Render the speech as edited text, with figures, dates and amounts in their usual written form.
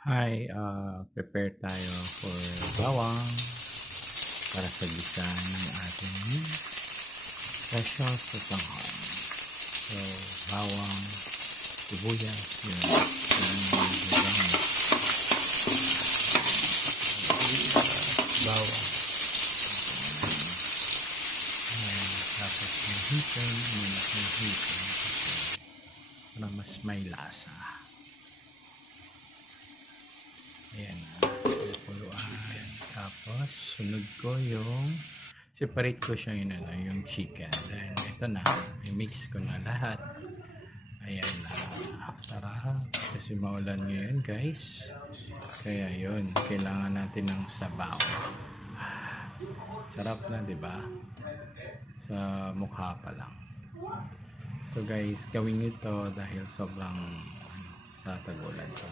Hi, prepare tayo for bawang para sa gisa ng ating precious potanghon. So, bawang, sibuyas, yun. Bawang. Ayan, tapos yung hipon, para mas may lasa. Ayan, kukuluan. Tapos, sunod ko yung separate ko siya yung chicken. Then, ito na. I-mix ko na lahat. Ayan na. Sarap. Kasi maulan ngayon, guys. Kaya yun, kailangan natin ng sabaw. Sarap na, di ba? Sa mukha pa lang. So guys, gawin ito dahil sobrang sa tagulan to.